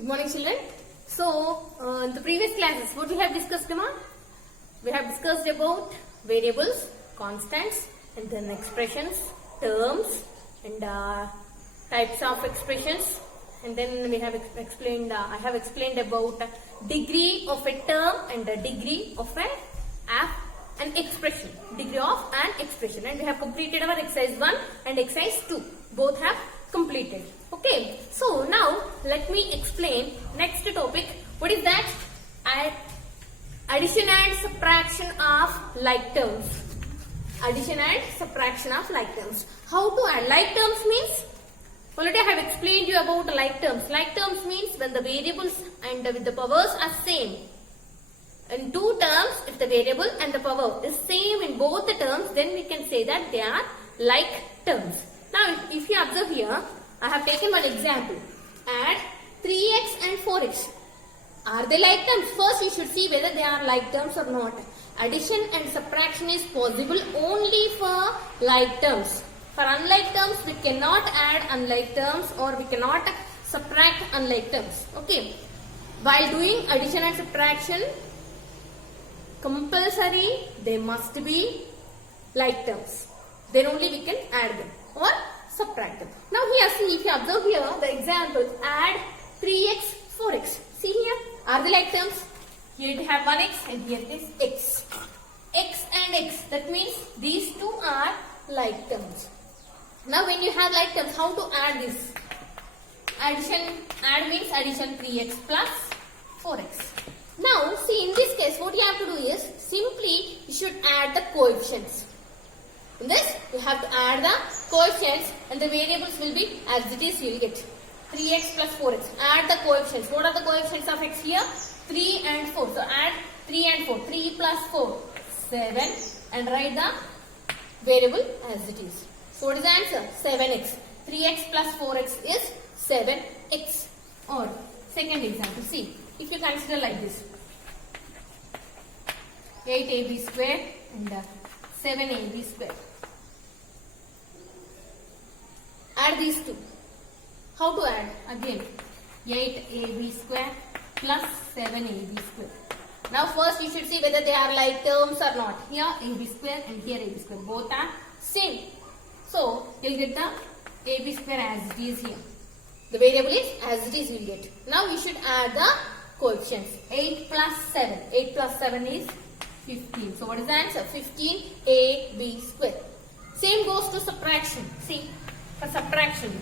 Good morning, children. So, in the previous classes, what we have discussed, Emma? We have discussed about variables, constants, and then expressions, terms, and types of expressions. And then we have explained. I have explained about degree of a term and the degree of an expression. Degree of an expression, and we have completed our exercise 1 and exercise 2. Both have completed. Okay, so now let me explain next topic. What is that? Addition and subtraction of like terms. Addition and subtraction of like terms. How to add? Like terms means, already I have explained you about like terms. Like terms means when the variables and with the powers are same. In two terms, if the variable and the power is same in both the terms, then we can say that they are like terms. Now, if you observe here, I have taken one example. Add 3x and 4x. Are they like terms? First, you should see whether they are like terms or not. Addition and subtraction is possible only for like terms. For unlike terms, we cannot add unlike terms or we cannot subtract unlike terms. Okay. While doing addition and subtraction, compulsory they must be like terms. Then only we can add them or subtract them. Now here, see, if you observe here the example, add 3x, 4x. See here, are they like terms? Here we have 1x and here it is x. X and x, that means these two are like terms. Now when you have like terms, how to add this? Addition, add means addition 3x plus 4x. Now see, in this case what you have to do is, simply you should add the coefficients. In this, you have to add the coefficients and the variables will be as it is, you will get 3x plus 4x. Add the coefficients. What are the coefficients of x here? 3 and 4. So add 3 and 4. 3 plus 4, 7, and write the variable as it is. So what is the answer? 7x. 3x plus 4x is 7x. Or second example, see, if you consider like this, 8ab square and 7ab square. Add these two. How to add? Again, 8ab square plus 7ab square. Now first you should see whether they are like terms or not. Here ab square and here ab square. Both are same. So you will get the ab square as it is here. The variable is as it is, you will get. Now you should add the coefficients. 8 plus 7. 8 plus 7 is 15. So what is the answer? 15ab square. Same goes to subtraction. See, for subtraction,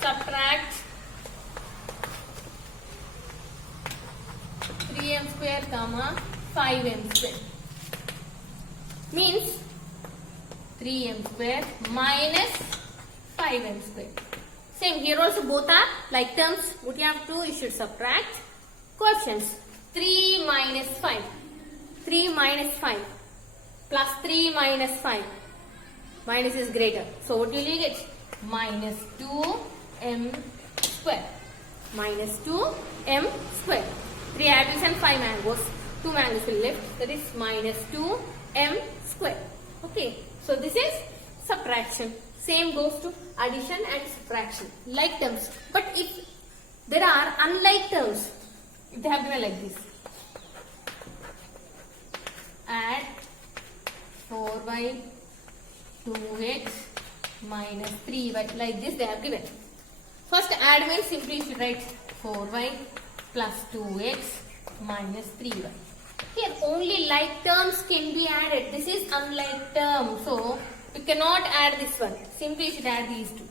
subtract 3m square comma 5m square. Means 3m square minus 5m square. Same here also, both are like terms. What you have to do, you should subtract coefficients. 3 minus 5. 3 minus 5 plus 3 minus 5. Minus is greater. So what will you get? Minus 2m square. Minus 2m square. 3 apples and 5 mangoes. 2 mangoes will left. That is minus 2m square. Okay. So this is subtraction. Same goes to addition and subtraction. Like terms. But if there are unlike terms, if they have given like this, add 4y 2x minus 3y, like this they have given. First add means simply you should write 4y plus 2x minus 3y. Here only like terms can be added. This is unlike term. So you cannot add this one. Simply you should add these two.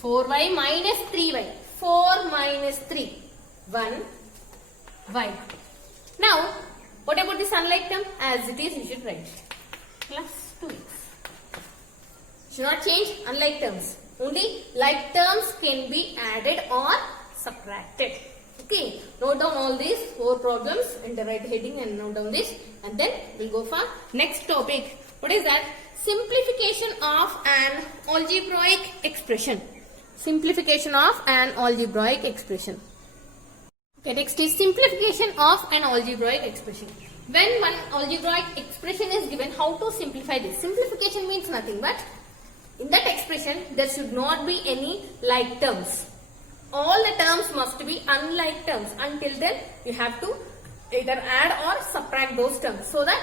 4y minus 3y. 4 minus 3. 1y. Now what about this unlike term? As it is you should write. Plus 2x. Should not change unlike terms. Only like terms can be added or subtracted. Okay. Note down all these 4 problems and write the heading and note down this. And then we'll go for next topic. What is that? Simplification of an algebraic expression. Simplification of an algebraic expression. Okay, next is simplification of an algebraic expression. When one algebraic expression is given, how to simplify this? Simplification means nothing but in that expression there should not be any like terms. all the terms must be unlike terms. Until then, you have to either add or subtract those terms, so that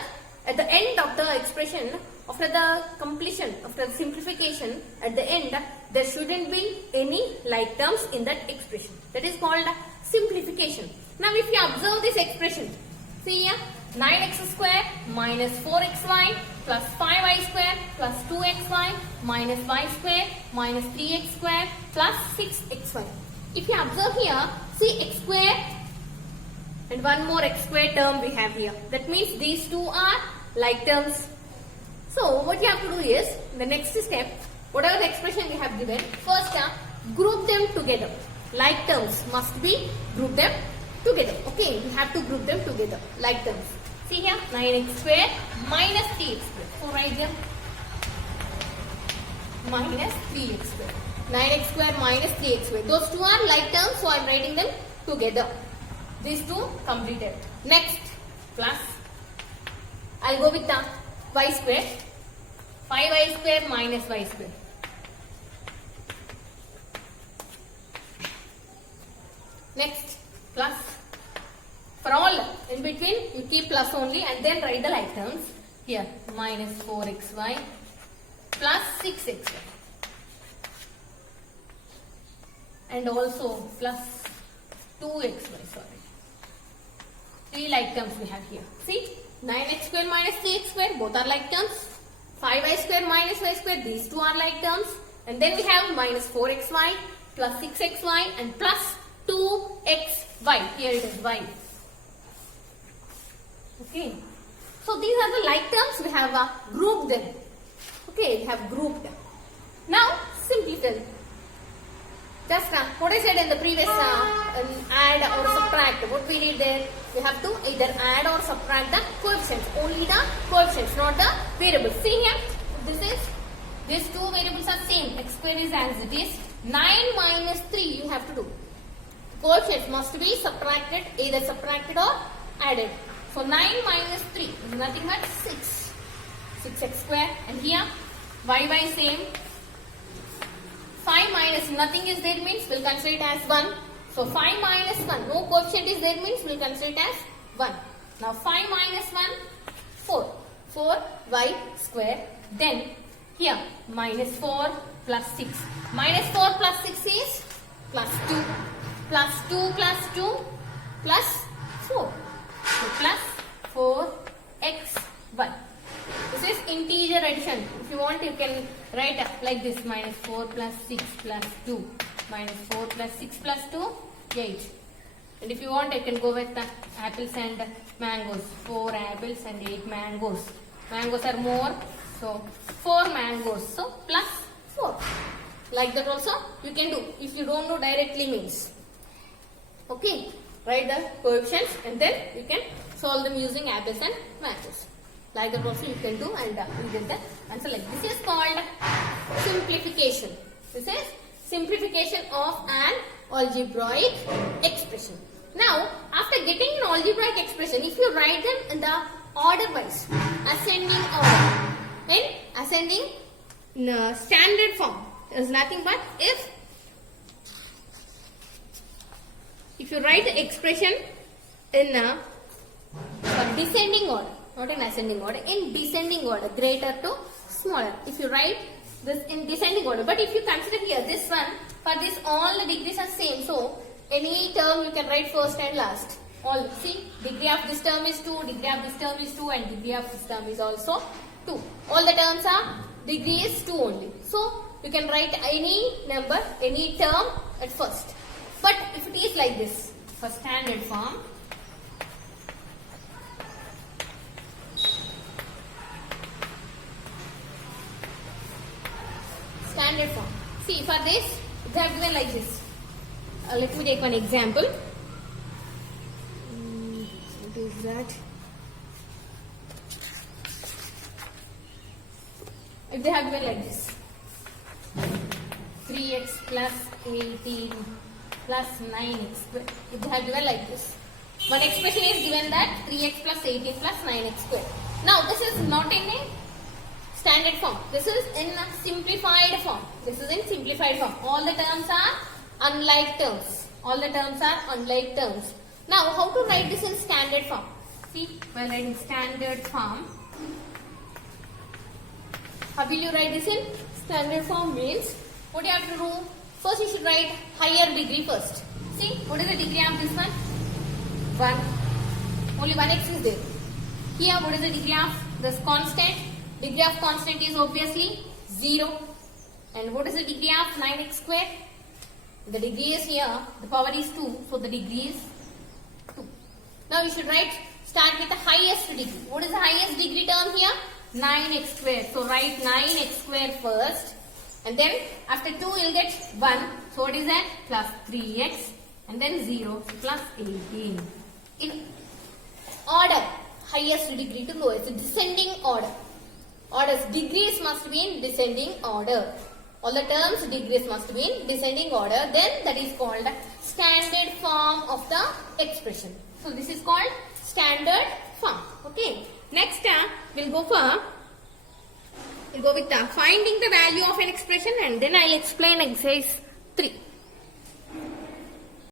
at the end of the expression, after the completion, after the simplification, at the end, there shouldn't be any like terms in that expression. That is called simplification. Now, if you observe this expression, see here, 9x square minus 4xy plus 5y square plus 2xy minus y square minus 3x square plus 6xy. If you observe here, see x square and one more x square term we have here. That means these two are like terms. So what you have to do is, the next step, whatever the expression we have given, first group them together. Like terms must be group them together. Okay, we have to group them together. Like terms. See here, 9x square minus 3x square. So write them minus 3x square. 9x square minus 3x square. Those two are like terms, so I am writing them together. These two completed. Next, plus, I'll go with the y square. 5y square minus y square. Next, plus. For all in between, you keep plus only and then write the like terms. Here, minus 4xy plus 6xy. And also plus 2xy, sorry. 3 like terms we have here. See, 9x square minus 3x square, both are like terms. 5y square minus y square, these two are like terms. And then we have minus 4xy plus 6xy and plus 2xy. Here it is y. Okay. So these are the like terms, we have grouped them. Okay, we have grouped them. Now, simplify. Just what I said in the previous add or subtract. What we did there, we have to either add or subtract the coefficients. Only the coefficients, not the variables. See here, these two variables are same. X square is as it is. 9 minus 3 you have to do. Coefficients must be subtracted, either subtracted or added. So 9 minus 3 is nothing but 6. 6x square. And here, y same. 5 minus nothing is there means we'll consider it as 1. So 5 minus 1, no coefficient is there means we'll consider it as 1. Now 5 minus 1, 4. 4y square. Then here minus 4 plus 6. Minus 4 plus 6 is plus 2. Plus 2 plus 2 plus 4. So plus 4xy. This is integer addition. If you want, you can write like this: minus 4 plus 6 plus 2. Minus 4 plus 6 plus 2, 8. And if you want, you can go with the apples and mangoes. 4 apples and 8 mangoes. Mangoes are more, so 4 mangoes. So plus 4. Like that also you can do. If you don't know directly means. Okay. Write the coefficients and then you can solve them using apples and mangoes. Like that also you can do, and you get the answer like this. Is called simplification. This is simplification of an algebraic expression. Now, after getting an algebraic expression, if you write them in the order wise, ascending order, then ascending standard form is nothing but if you write the expression in descending order, not in ascending order, in descending order, greater to smaller. If you write this in descending order, but if you consider here this one, for this all the degrees are same, so any term you can write first and last. All see, degree of this term is 2, degree of this term is 2, and degree of this term is also 2. All the terms are degree is 2 only. So you can write any number, any term at first. But if it is like this, for standard form, standard form. See, for this, they have given like this. Let me take one example. What is that? If they have given like this, 3x plus 18 plus 9x square. If they have given like this, one expression is given that 3x plus 18 plus 9x square. Now, this is not in a standard form. This is in a simplified form. This is in simplified form. All the terms are unlike terms. All the terms are unlike terms. Now, how to write this in standard form? See, while writing standard form, how will you write this in standard form means, what you have to do? First you should write higher degree first. See, what is the degree of this one? 1. Only 1x is there. Here, what is the degree of this constant? Degree of constant is obviously 0. And what is the degree of 9x square? The degree is here, the power is 2, so the degree is 2. Now you should start with the highest degree. What is the highest degree term here? 9x square. So write 9x square first. And then after 2 you will get 1. So what is that? Plus 3x. And then 0 plus 18. In order, highest degree to lowest, descending order. Orders, degrees must be in descending order. All the terms, degrees must be in descending order. Then that is called standard form of the expression. So this is called standard form. Okay. Next, we'll go with finding the value of an expression, and then I'll explain exercise 3.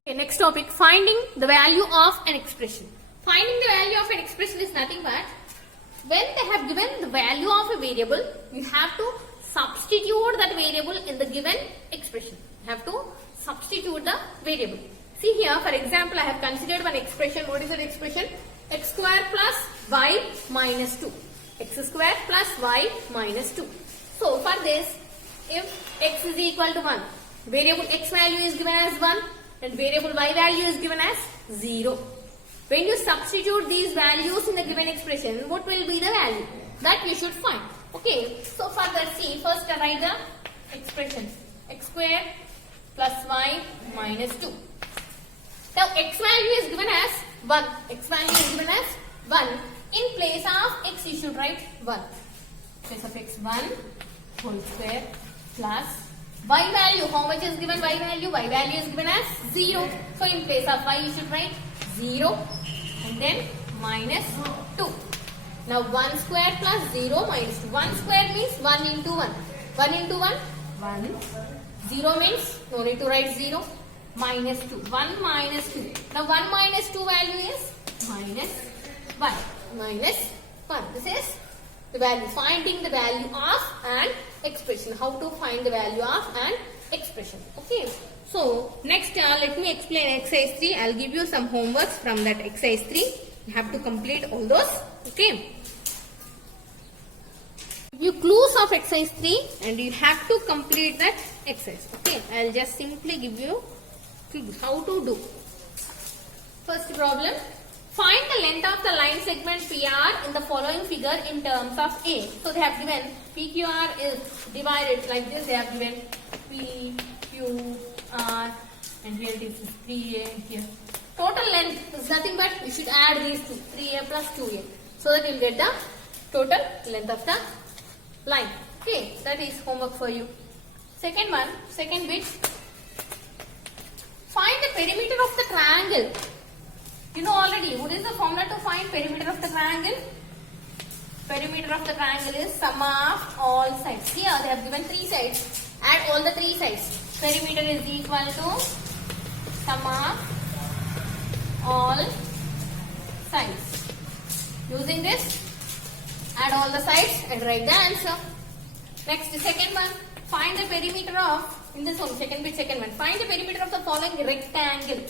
Okay, next topic, finding the value of an expression. Finding the value of an expression is nothing but when they have given the value of a variable, you have to substitute that variable in the given expression. You have to substitute the variable. See here, for example, I have considered one expression. What is that expression? X square plus y minus 2. X square plus y minus 2. So, for this, if x is equal to 1, variable x value is given as 1 and variable y value is given as 0. When you substitute these values in the given expression, what will be the value? That you should find. Okay, so for that, see, first write the expression. X square plus y minus 2. Now, x value is given as 1. X value is given as 1. In place of x, you should write 1. In place of x, 1 whole square plus y value. How much is given y value? Y value is given as 0. So, in place of y, you should write 0 and then minus 2. Now 1 square plus 0 minus 2. 1 square means 1 into 1. 1 into 1, 1. 0 means no need to write 0. Minus 2. 1 minus 2. Now 1 minus 2 value is minus 1. Minus 1. This is the value. Finding the value of an expression. How to find the value of an expression. Okay. So, next let me explain exercise 3. I will give you some homeworks from that exercise 3. You have to complete all those. Okay. Give you clues of exercise 3 and you have to complete that exercise. Okay. I will just simply give you clues how to do. First problem. Find the length of the line segment PR in the following figure in terms of A. So, they have given PQR is divided like this. They have given P, Q, R, and here it is 3A here. Total length is nothing but you should add these two, 3A plus 2A. So that you will get the total length of the line. Okay, that is homework for you. Second one, second bit. Find the perimeter of the triangle. You know already, what is the formula to find perimeter of the triangle? Perimeter of the triangle is sum of all sides. Here they have given 3 sides. Add all the 3 sides. Perimeter is equal to sum of all sides. Using this, add all the sides and write the answer. Next, second one. Find the perimeter of, in this one, second bit, second one. Find the perimeter of the following rectangle.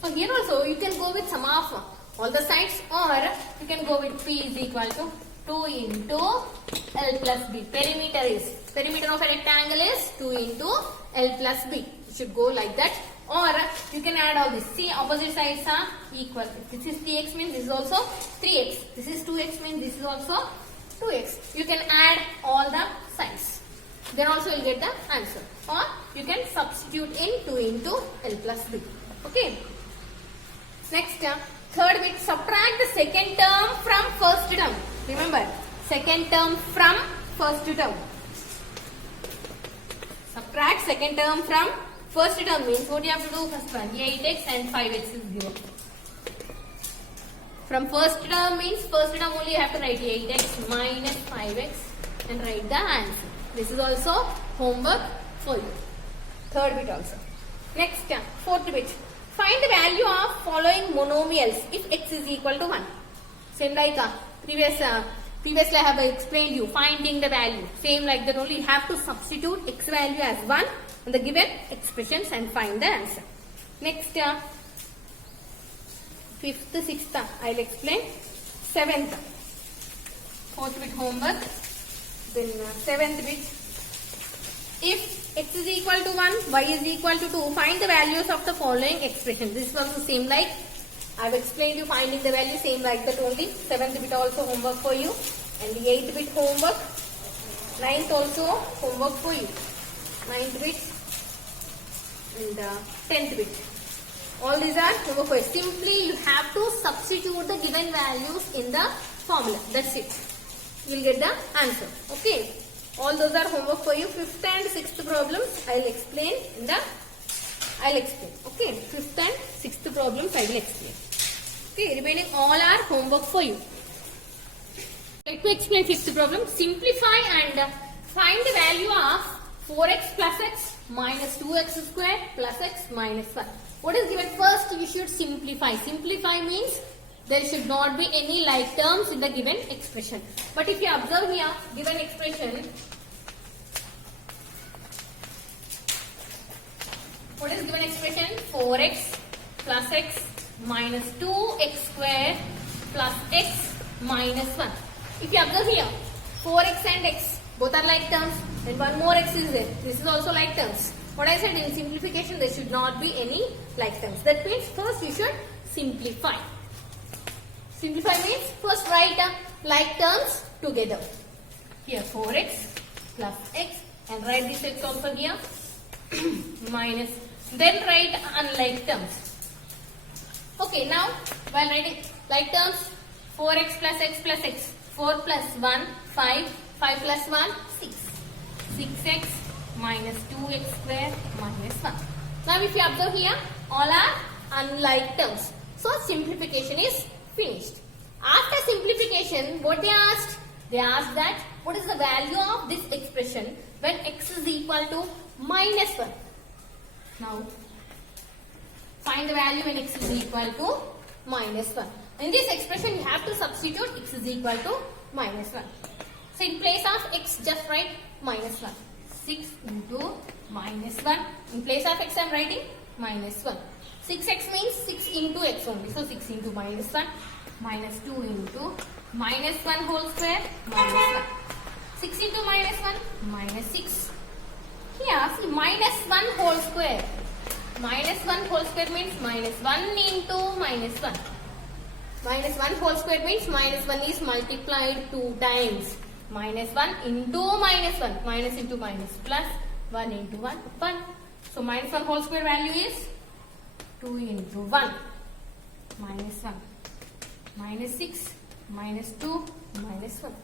So here also you can go with sum of all the sides, or you can go with P is equal to 2 into L plus B. Perimeter of a rectangle is 2 into L plus B. You should go like that. Or you can add all this. See, opposite sides are equal. This is 3x means this is also 3x. This is 2x means this is also 2x. You can add all the sides. Then also you will get the answer. Or you can substitute in 2 into L plus B. Okay. Next, third bit, subtract the second term from first term. Remember, second term from first term. Subtract second term from first term means what you have to do first one, 8x and 5x is 0. From first term means first term only you have to write 8x minus 5x and write the answer. This is also homework for you. Third bit also. Next, fourth bit. Find the value of following monomials if x is equal to 1. Same like previously I have explained you finding the value. Same like that only you have to substitute x value as 1 in the given expressions and find the answer. Next, fifth, sixth, I will explain. Seventh, fourth bit homework. Then seventh bit. If x is equal to 1, y is equal to 2, find the values of the following expression. This is also same like I have explained you finding the value, same like that only. Seventh bit also homework for you. And the 8th bit homework. 9th also homework for you. 9th bit and 10th bit. All these are homework for you. Simply you have to substitute the given values in the formula. That's it. You will get the answer. Okay. All those are homework for you. 5th and 6th problems I will explain in the Okay. 5th and 6th problems I will explain. Okay. Remaining all are homework for you. Let me explain 5th problem. Simplify and find the value of 4x plus x minus 2x square plus x minus 1. What is given? First you should simplify. Simplify means there should not be any like terms in the given expression. But if you observe here, given expression, what is given expression? 4x plus x minus 2x square plus x minus 1. If you observe here, 4x and x both are like terms and one more x is there. This is also like terms. What I said, in simplification there should not be any like terms. That means first you should simplify. Simplify means first write like terms together. Here 4x plus x and write this x also here minus, then write unlike terms. Okay, now while writing like terms, 4x plus x, 4 plus 1, 5, 5 plus 1, 6, 6x minus 2x square minus 1. Now if you observe here, all are unlike terms. So simplification is finished. After simplification, what they asked? They asked that what is the value of this expression when x is equal to minus 1. Now find the value when x is equal to minus 1. In this expression you have to substitute x is equal to minus 1. So in place of x just write minus 1. 6 into minus 1. In place of x I am writing minus 1. 6x means 6 into x only. So 6 into minus 1 minus 2 into minus 1 whole square minus 1. 6 into minus 1 minus 6. Here see minus 1 whole square. Minus 1 whole square means minus 1 into minus 1. Minus 1 whole square means minus 1 is multiplied 2 times. Minus 1 into minus 1. Minus into minus plus 1 into 1. 1. So minus 1 whole square value is 2 into 1. Minus 1. Minus 6. Minus 2. Minus 1.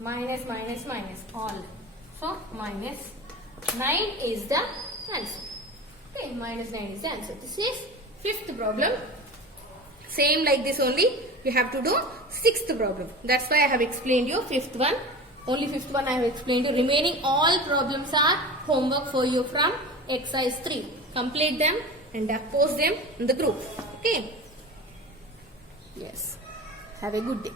Minus minus minus all. So minus 9 is the answer. Okay, minus 9 is the answer. This is 5th problem. Same like this only you have to do 6th problem. That's why I have explained you 5th one. Only 5th one I have explained you. Remaining all problems are homework for you from exercise 3. Complete them and post them in the group. Okay. Yes. Have a good day.